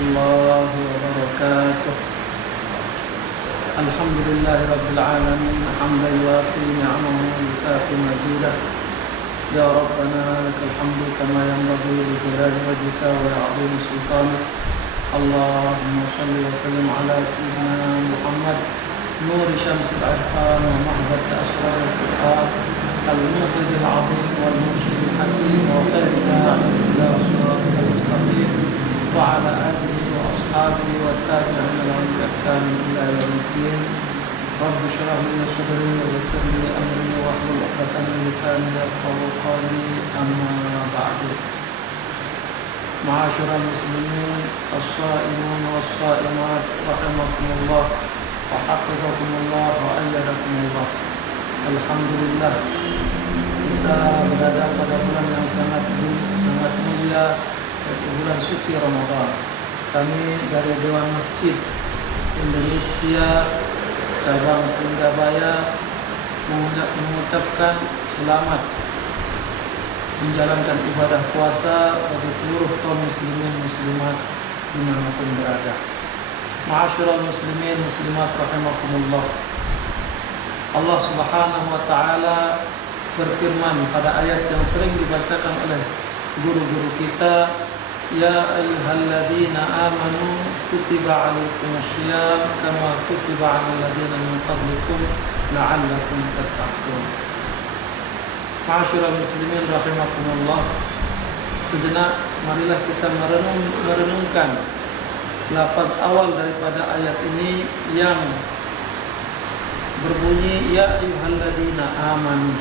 الله وبركاته. الحمد لله رب العالمين حمدا يوافي نعمه ويكافي مزيده. يا ربنا لك الحمد كما ينبغي لجلال وجهك وعظيم سلطانك. اللهم صل وسلم على سيدنا محمد نور شمس العرفان ومهبة أسرار القرآن المنقذ العظيم والمرشد الحكيم وخير داعٍ إلى صراطك المستقيم وعلى آله وأصحابه والتابعين لهم بإحسان إلى يوم الدين. رب اشرح لي صدري ويسر لي أمري واحلل عقدة من لساني يفقهوا قولي. أما بعد. معاشر المسلمين الصائمون والصائمات رحمكم الله وحفظكم الله وأيدكم الله. Alhamdulillah, kita berada pada bulan yang sangat mulia, yaitu bulan suci Ramadan. Kami dari Dewan Masjid Indonesia cabang Punggabaya mengucapkan selamat menjalankan ibadah puasa bagi seluruh kaum muslimin muslimat dimanapun berada. Ma'asyiral muslimin muslimat rahimakumullah. Allah Subhanahu wa taala berfirman pada ayat yang sering dibacakan oleh guru-guru kita, ya ayyuhalladzina amanu kutiba 'alaikumusiyam kama kutiba 'alal ladzina min qablikum la'allakum tattaqun. Ma'asyiral muslimin rahimakumullah. Sejenak marilah kita merenungkan lafaz awal daripada ayat ini yang berbunyi ya ayyuhalladzina amanu.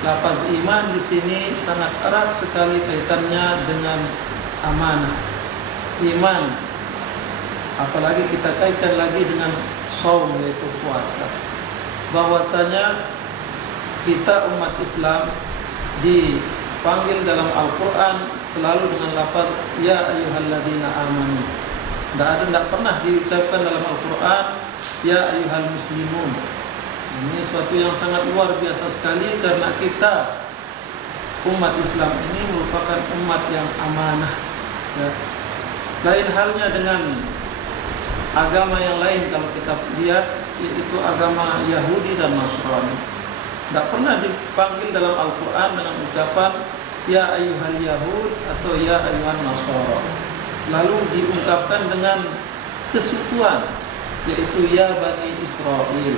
Lafaz iman di sini sangat erat sekali kaitannya dengan amanah. Iman, apalagi kita kaitkan lagi dengan shaum, yaitu puasa. Bahwasanya kita umat Islam dipanggil dalam Al-Quran selalu dengan lafaz ya ayyuhalladzina amanu. Tidak pernah diucapkan dalam Al-Quran ya ayyuhal muslimun. Ini suatu yang sangat luar biasa sekali karena kita umat Islam ini merupakan umat yang amanah. Ya. Lain halnya dengan agama yang lain kalau kita lihat, yaitu agama Yahudi dan Nasrani. Tidak pernah dipanggil dalam Al-Quran dengan ucapan ya ayyuhal yahud atau ya ayyuhan nasara. Selalu diungkapkan dengan kesukuan, yaitu ya bani Israel.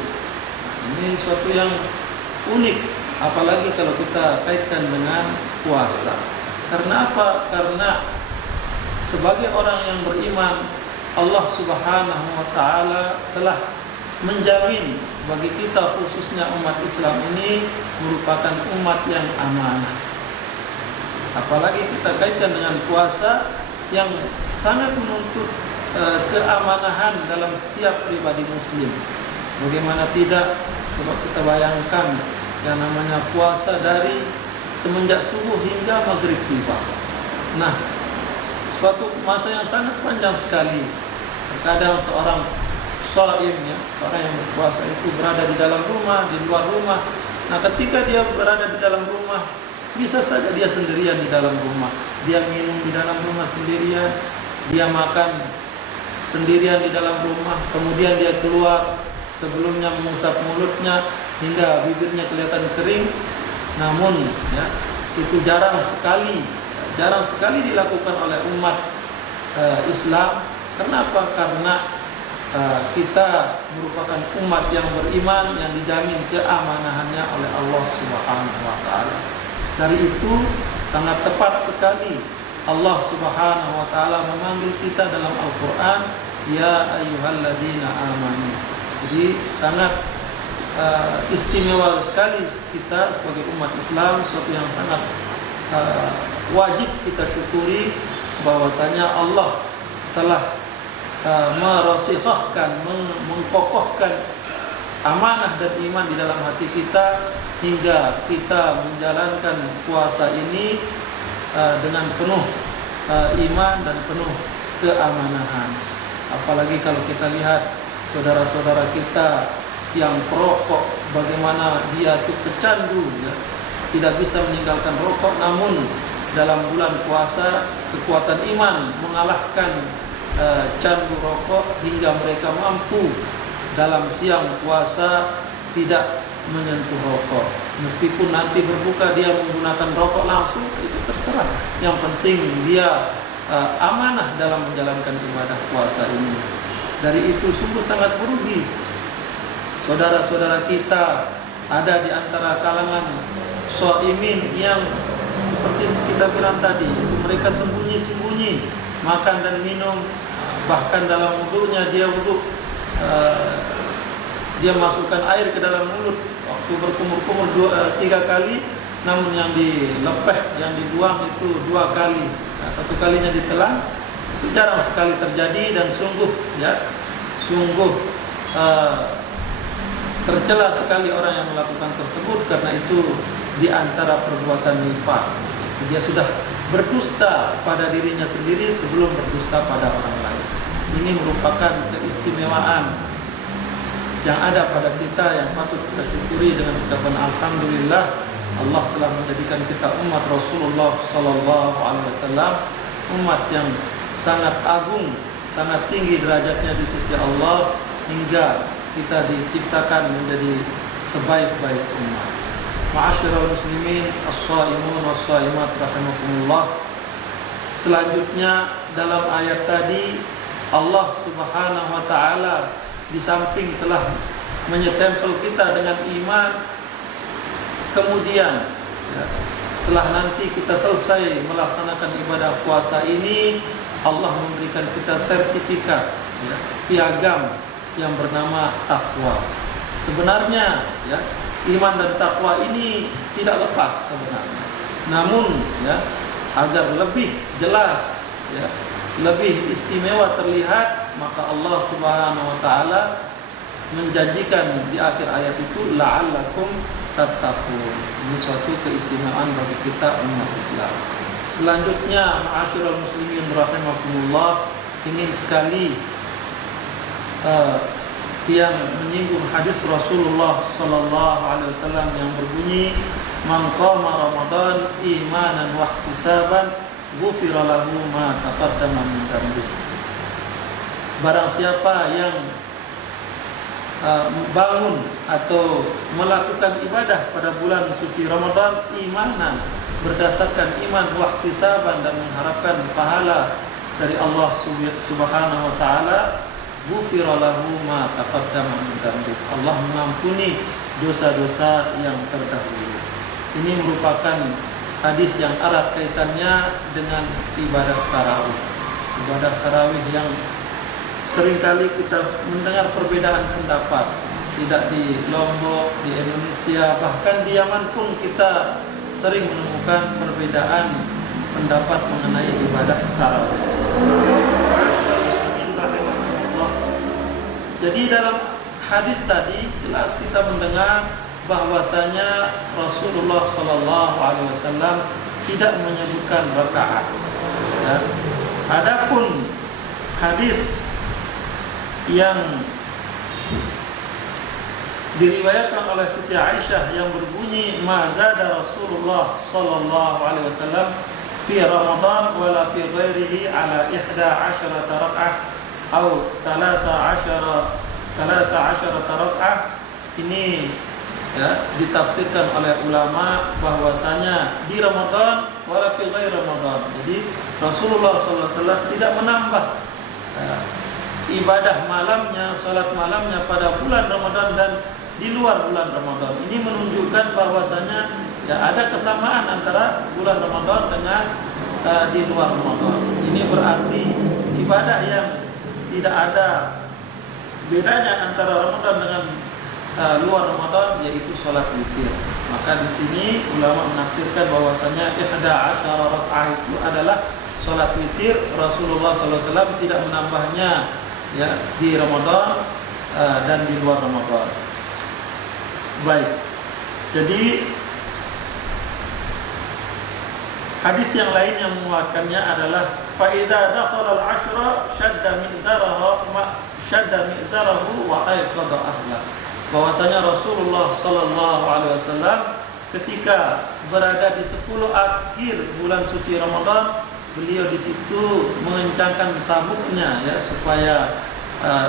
Ini suatu yang unik, apalagi kalau kita kaitkan dengan puasa. Karena apa? Karena sebagai orang yang beriman, Allah Subhanahu wa taala telah menjamin bagi kita, khususnya umat Islam ini merupakan umat yang amanah. Apalagi kita kaitkan dengan puasa yang sangat menuntut keamanahan dalam setiap pribadi muslim. Bagaimana tidak, coba kita bayangkan yang namanya puasa dari semenjak subuh hingga maghrib tiba. Nah, suatu masa yang sangat panjang sekali. Terkadang seorang shaim, ya, seorang yang berpuasa itu berada di dalam rumah, di luar rumah. Nah, ketika dia berada di dalam rumah, bisa saja dia sendirian di dalam rumah. Dia minum di dalam rumah sendirian, dia makan sendirian di dalam rumah, kemudian dia keluar sebelumnya mengusap mulutnya hingga bibirnya kelihatan kering. Namun ya, itu jarang sekali dilakukan oleh umat Islam. Kenapa? Karena kita merupakan umat yang beriman, yang dijamin keamanahannya oleh Allah Subhanahu wa taala. Dari itu sangat tepat sekali Allah Subhanahu wa taala memanggil kita dalam Al-Qur'an ya ayyuhalladzina amanu. Jadi sangat istimewa sekali kita sebagai umat Islam, suatu yang sangat wajib kita syukuri bahwasanya Allah telah merasikhahkan, mengkokohkan amanah dan iman di dalam hati kita hingga kita menjalankan puasa ini dengan penuh iman dan penuh keamanahan. Apalagi kalau kita lihat saudara-saudara kita yang perokok, bagaimana dia itu pecandu, ya, tidak bisa meninggalkan rokok, namun dalam bulan puasa kekuatan iman mengalahkan candu rokok hingga mereka mampu dalam siang puasa tidak menyentuh rokok. Meskipun nanti berbuka dia menggunakan rokok langsung, itu terserah. Yang penting dia amanah dalam menjalankan ibadah puasa ini. Dari itu sungguh sangat merugi. Saudara-saudara kita ada di antara kalangan shaimin yang seperti kita bilang tadi, mereka sembunyi-sembunyi makan dan minum, bahkan dalam wudunya dia wudhu dia masukkan air ke dalam mulut waktu berkumur-kumur 3 kali, namun yang dilepeh, yang dibuang itu 2 kali. Nah, 1 kalinya ditelan, itu jarang sekali terjadi dan sungguh tercela sekali orang yang melakukan tersebut, karena itu di antara perbuatan nifaq. Dia sudah berdusta pada dirinya sendiri sebelum berdusta pada orang lain. Ini merupakan keistimewaan yang ada pada kita yang patut kita syukuri dengan ucapan alhamdulillah. Allah telah menjadikan kita umat Rasulullah sallallahu alaihi wasallam, umat yang sangat agung, sangat tinggi derajatnya di sisi Allah, hingga kita diciptakan menjadi sebaik-baik umat. Ma'asyiral muslimin, as-shaimun was-shaimat rahimakumullah. Selanjutnya dalam ayat tadi Allah Subhanahu wa taala di samping telah menyetempel kita dengan iman, kemudian setelah nanti kita selesai melaksanakan ibadah puasa ini, Allah memberikan kita sertifikat, piagam yang bernama takwa. Sebenarnya iman dan takwa ini tidak lepas sebenarnya. Namun agar lebih jelas, lebih istimewa terlihat, maka Allah Subhanahu wa taala menjanjikan di akhir ayat itu la'allakum tattaqun. Ini suatu keistimewaan bagi kita umat Islam. Selanjutnya, ma'asyiral muslimin rahimakumullah, ingin sekali yang menyinggung hadis Rasulullah sallallahu alaihi wasallam yang berbunyi, "Man qama Ramadan imanan wa ihtisaban, ghufira lahu ma taqaddama min dhanbihi." Barang siapa yang bangun atau melakukan ibadah pada bulan suci Ramadan imanan, berdasarkan iman wa ihtisaban, dan mengharapkan pahala dari Allah Subhanahu wa taala, ghufira lahu ma taqaddama min dhanbihi. Allah mengampuni dosa-dosa yang terdahulu. Ini merupakan hadis yang erat kaitannya dengan ibadah tarawih. Ibadah tarawih yang seringkali kita mendengar perbedaan pendapat, tidak di Lombok, di Indonesia, bahkan di Yaman pun kita sering menemukan perbedaan pendapat mengenai ibadah tarawih. Jadi dalam hadis tadi jelas kita mendengar bahwasanya Rasulullah sallallahu alaihi wasallam tidak menyebutkan rakaat. Adapun hadis yang diriwayatkan oleh Siti Aisyah yang berbunyi, "Ma zada Rasulullah sallallahu alaihi wasallam fi Ramadan wala fi ghairihi ala 11 raka'ah atau 13 raka'ah." Ini ditafsirkan oleh ulama bahwasanya di Ramadan wala fi ghairi Ramadan. Jadi Rasulullah sallallahu alaihi wasallam tidak menambah ibadah malamnya, salat malamnya pada bulan Ramadan dan di luar bulan Ramadan. Ini menunjukkan bahwasanya ada kesamaan antara bulan Ramadan dengan di luar Ramadan. Ini berarti ibadah yang tidak ada bedanya antara Ramadan dengan luar Ramadan, yaitu salat witir. Maka di sini ulama menafsirkan bahwasanya 11 rakaat itu adalah salat witir. Rasulullah SAW tidak menambahnya di Ramadan dan di luar Ramadan. Baik. Jadi hadis yang lain yang menguatkannya adalah fa idza dakhala al-'ashra shadda mi'zarahu wa ayqadha ahla. Bahwasanya Rasulullah sallallahu alaihi wasallam ketika berada di 10 akhir bulan suci Ramadan, beliau di situ mengencangkan sabuknya ya supaya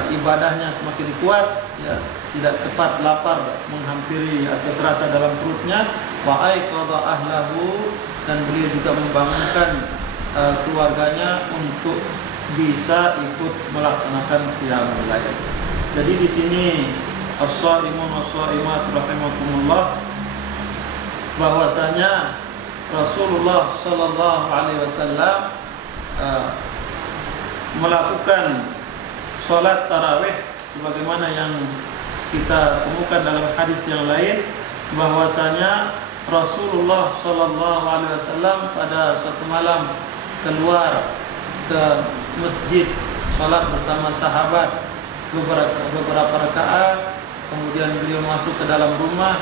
ibadahnya semakin kuat ya, tidak cepat lapar menghampiri atau terasa dalam perutnya. Wa aiqadha ahlahu, dan beliau juga membangunkan keluarganya untuk bisa ikut melaksanakan qiyamul lail. Jadi di sini as-shaimun was-shaimat rahimakumullah, bahwasanya Rasulullah sallallahu alaihi wasallam melakukan salat tarawih sebagaimana yang kita temukan dalam hadis yang lain, bahwasanya Rasulullah sallallahu alaihi wasallam pada suatu malam keluar ke masjid salat bersama sahabat beberapa rakaat, kemudian beliau masuk ke dalam rumah.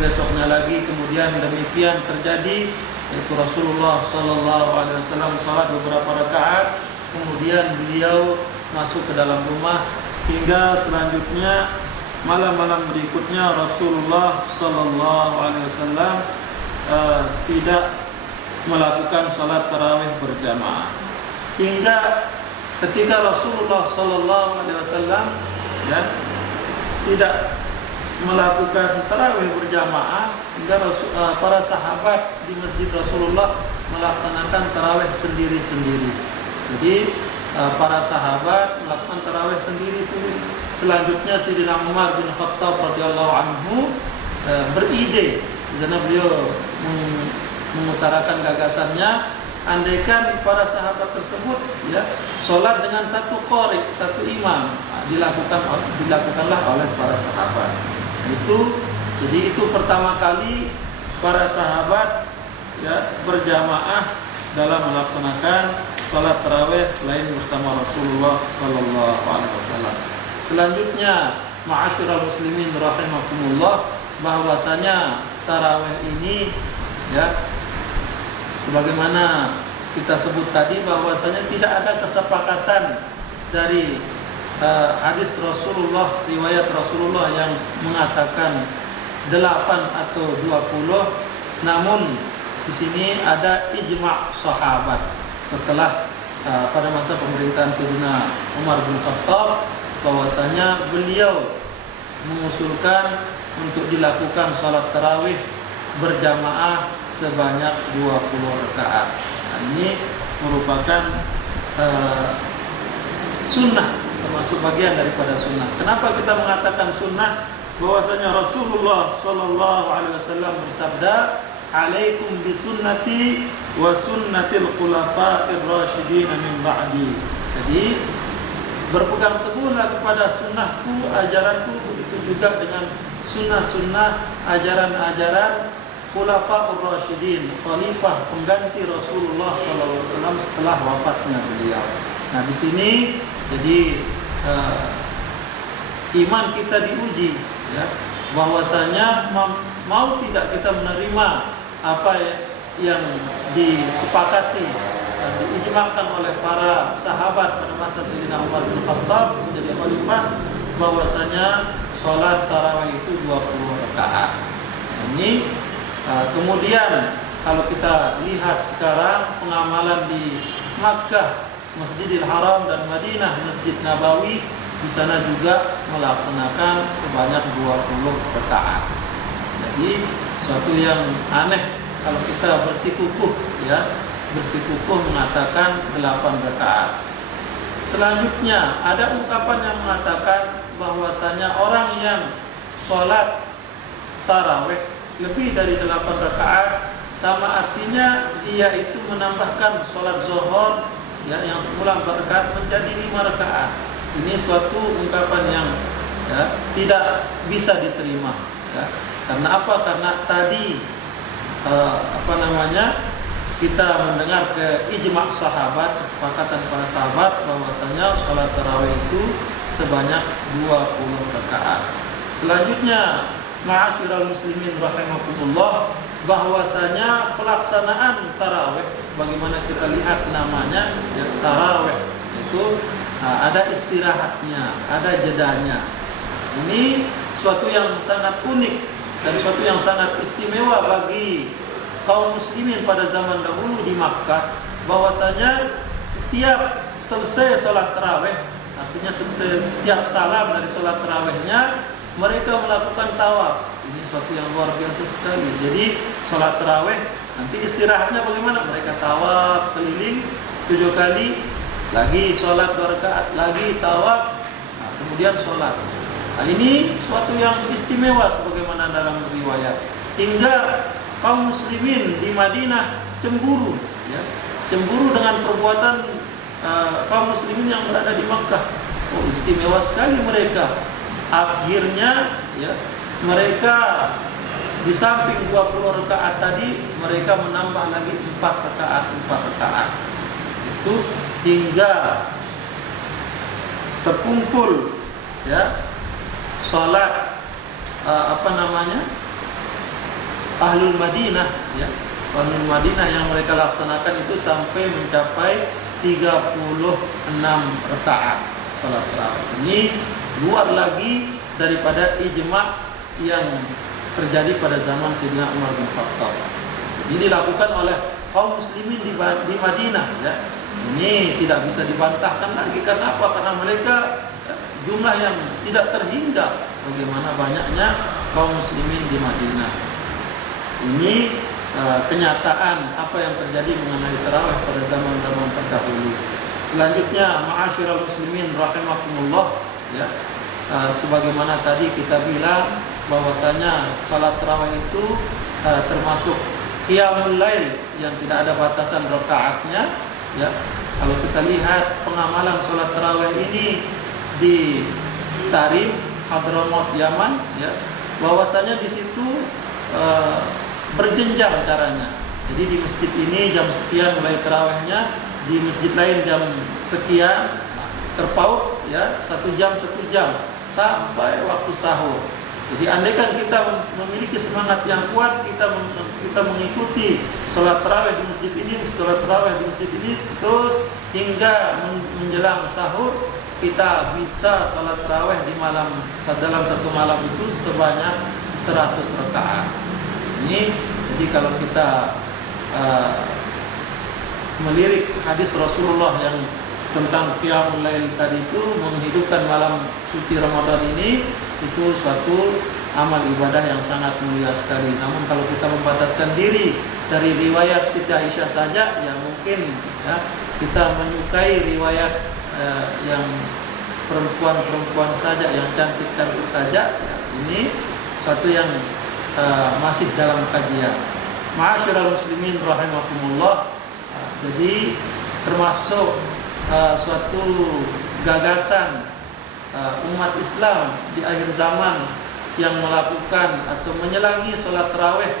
Besoknya lagi kemudian demikian terjadi, yaitu Rasulullah sallallahu alaihi wasallam salat beberapa rakaat, kemudian beliau masuk ke dalam rumah, hingga selanjutnya malam-malam berikutnya Rasulullah sallallahu alaihi wasallam tidak melakukan salat tarawih berjamaah, hingga ketika Rasulullah sallallahu alaihi wasallam ya tidak melakukan tarawih berjamaah, hingga para sahabat di masjid Rasulullah melaksanakan tarawih sendiri-sendiri. Jadi para sahabat melakukan tarawih sendiri-sendiri. Selanjutnya Sayyidina Umar bin Khattab radhiyallahu anhu beride, karena beliau mengutarakan gagasannya, andaikan para sahabat tersebut ya sholat dengan satu qari, satu imam, dilakukanlah oleh para sahabat. Jadi itu pertama kali para sahabat ya berjamaah dalam melaksanakan salat tarawih selain bersama Rasulullah sallallahu alaihi wasallam. Selanjutnya, ma'asyiral muslimin rahimakumullah, bahwasanya tarawih ini ya sebagaimana kita sebut tadi, bahwasanya tidak ada kesepakatan dari hadis Rasulullah, riwayat Rasulullah yang mengatakan 8 atau 20, namun di sini ada ijma' sahabat setelah pada masa pemerintahan Sayyidina Umar bin Khattab, bahwasanya beliau mengusulkan untuk dilakukan salat tarawih berjamaah sebanyak 20 rakaat. Nah, ini merupakan sunnah, termasuk bagian daripada sunnah. Kenapa kita mengatakan sunnah? Bahwasanya Rasulullah sallallahu alaihi wasallam bersabda, "Alaikum bisunnati wa sunnatil khulafa'ir rasyidin min ba'di." Jadi berpegang teguhlah kepada sunnahku, ajaranku, begitu juga dengan sunnah-sunnah ajaran-ajaran khulafa'ur rasyidin, khalifah pengganti Rasulullah sallallahu alaihi wasallam setelah wafatnya beliau. Nah, di sini jadi iman kita diuji ya, bahwasanya mau tidak kita menerima apa yang disepakati dan diijma'kan oleh para sahabat pada masa Sayyidina Umar bin Khattab menjadi khalifah, bahwasanya sholat tarawih itu 20 rakaat. Ini kemudian kalau kita lihat sekarang pengamalan di Makkah, Masjidil Haram, dan Madinah, Masjid Nabawi, di sana juga melaksanakan sebanyak 20 rakaat. Jadi suatu yang aneh kalau kita bersikukuh ya, bersikukuh mengatakan 8 rakaat. Selanjutnya ada ungkapan yang mengatakan bahwasanya orang yang sholat tarawih lebih dari 8 rakaat sama artinya dia itu menambahkan sholat zuhur ya, yang semula 4 rakaat menjadi 5 rakaat. Ini suatu ungkapan yang ya, tidak bisa diterima ya. Karena apa? Karena tadi kita mendengar ke ijma' sahabat, kesepakatan para sahabat bahwasanya sholat tarawih itu sebanyak 20 rakaat. Selanjutnya, ma'asyiral muslimin rahimakumullah, bahwasanya pelaksanaan tarawih sebagaimana kita lihat namanya ya, tarawih itu ada istirahatnya, ada jedanya. Ini suatu yang sangat unik dan suatu yang sangat istimewa bagi kaum muslimin pada zaman dahulu di Makkah, bahwasanya setiap selesai sholat tarawih, artinya setiap salam dari sholat tarawihnya mereka melakukan tawaf. Ini suatu yang luar biasa sekali. Jadi sholat tarawih nanti istirahatnya bagaimana? Mereka tawaf keliling 7 kali, lagi sholat 2 rakaat, lagi tawaf, nah, kemudian sholat. Nah, ini suatu yang istimewa sebagaimana dalam riwayat. Hingga kaum muslimin di Madinah cemburu, ya, cemburu dengan perbuatan kaum muslimin yang berada di Makkah. Oh, istimewa sekali mereka. Akhirnya, ya, mereka di samping 20 rakaat tadi, mereka menambah lagi 4 rakaat. Itu hingga terkumpul, ya, sholat Ahlul Madinah, ya, Ahlul Madinah yang mereka laksanakan itu sampai mencapai 36 rakaat sholat tarawih. Ini luar lagi daripada ijma' yang terjadi pada zaman Sayyidina Umar bin Khattab. Ini dilakukan oleh kaum muslimin di Madinah, ya. Ini tidak bisa dibantahkan lagi. Karena apa? Karena mereka jumlah yang tidak terhingga bagaimana banyaknya kaum muslimin di Madinah. Ini kenyataan apa yang terjadi mengenai tarawih pada zaman-zaman terdahulu. Selanjutnya, ma'asyiral muslimin rahimakumullah, ya, sebagaimana tadi kita bilang bahwasanya salat tarawih itu termasuk qiyamul lail yang tidak ada batasan rakaatnya, ya. Kalau kita lihat pengamalan salat tarawih ini di Tarim, Hadramaut, Yaman, ya, bahwasanya di situ berjenjang caranya. Jadi di masjid ini jam sekian mulai tarawihnya, di masjid lain jam sekian, terpaut, ya, 1 jam sampai waktu sahur. Jadi andaikan kita memiliki semangat yang kuat, kita mengikuti sholat tarawih di masjid ini, terus hingga menjelang sahur, kita bisa sholat tarawih dalam satu malam itu sebanyak 100 rakaat. Ini jadi kalau kita melirik hadis Rasulullah yang tentang qiyamul lail tadi itu, menghidupkan malam suci Ramadan ini, itu suatu amal ibadah yang sangat mulia sekali. Namun kalau kita membataskan diri dari riwayat Siti Aisyah saja, ya mungkin, ya, kita menyukai riwayat yang perempuan-perempuan saja, yang cantik-cantik saja, ya, ini suatu yang masih dalam kajian. Ma'asyiral muslimin rahimakumullah. Jadi termasuk suatu gagasan umat Islam di akhir zaman yang melakukan atau menyelangi sholat tarawih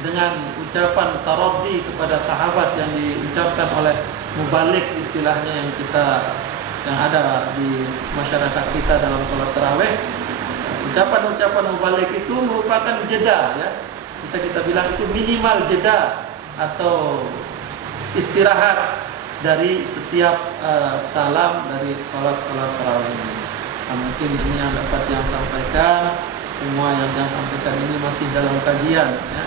dengan ucapan taraddi kepada sahabat yang diucapkan oleh mubalik, istilahnya yang ada di masyarakat kita dalam sholat tarawih. Ucapan-ucapan mubalik itu merupakan jeda, ya, bisa kita bilang itu minimal jeda atau istirahat dari setiap salam dari sholat tarawih ini. Nah, mungkin ini yang dapat yang sampaikan. Semua yang sampaikan ini masih dalam kajian, ya.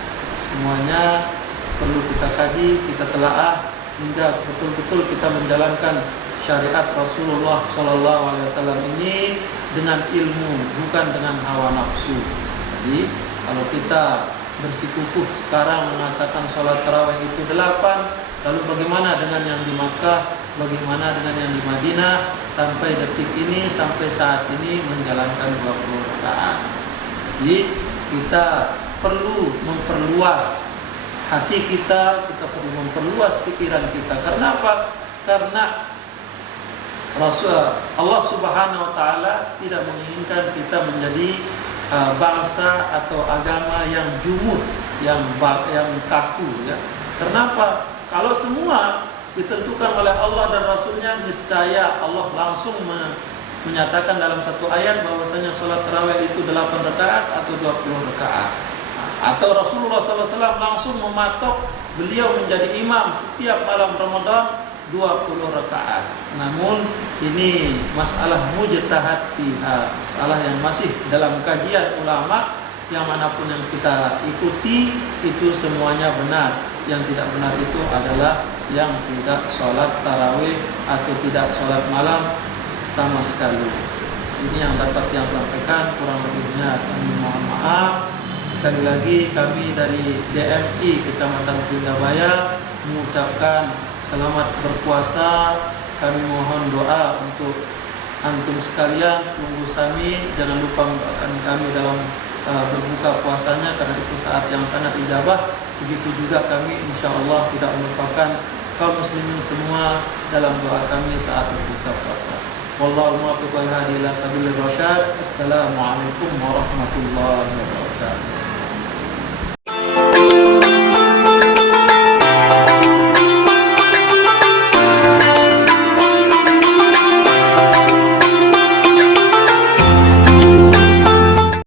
Semuanya perlu kita kaji, kita telaah hingga betul-betul kita menjalankan syariat Rasulullah SAW ini dengan ilmu, bukan dengan hawa nafsu. Jadi kalau kita bersikukuh sekarang mengatakan sholat tarawih itu 8, lalu bagaimana dengan yang di Makkah, bagaimana dengan yang di Madinah, sampai detik ini, sampai saat ini menjalankan 20 rakaat. Jadi kita perlu memperluas hati kita perlu memperluas pikiran kita. Karena apa? Karena Allah Subhanahu wa Ta'ala tidak menginginkan kita menjadi bangsa atau agama yang jumud, yang kaku, ya. Kenapa? Kalau semua ditentukan oleh Allah dan Rasulnya, niscaya Allah langsung menyatakan dalam satu ayat bahwasanya sholat tarawih itu 8 rakaat atau 20 rakaat. Atau Rasulullah SAW langsung mematok beliau menjadi imam setiap malam Ramadan 20 rakaat. Namun ini masalah mujtahad fiha, masalah yang masih dalam kajian ulama, yang manapun yang kita ikuti itu semuanya benar. Yang tidak benar itu adalah yang tidak sholat tarawih atau tidak sholat malam sama sekali. Ini yang dapat yang sampaikan, kurang lebihnya kami mohon maaf. Sekali lagi kami dari DMI Kecamatan Pindabaya mengucapkan selamat berpuasa. Kami mohon doa untuk antum sekalian, tunggu kami, jangan lupa mendoakan kami dalam berbuka puasanya karena itu saat yang sangat ijabah. Begitu juga kami insyaallah tidak melupakan kaum muslimin semua dalam doa kami saat berbuka puasa. Wallahu muwaffiq wal hadi ila sabilir rasyad. Assalamualaikum warahmatullahi wabarakatuh.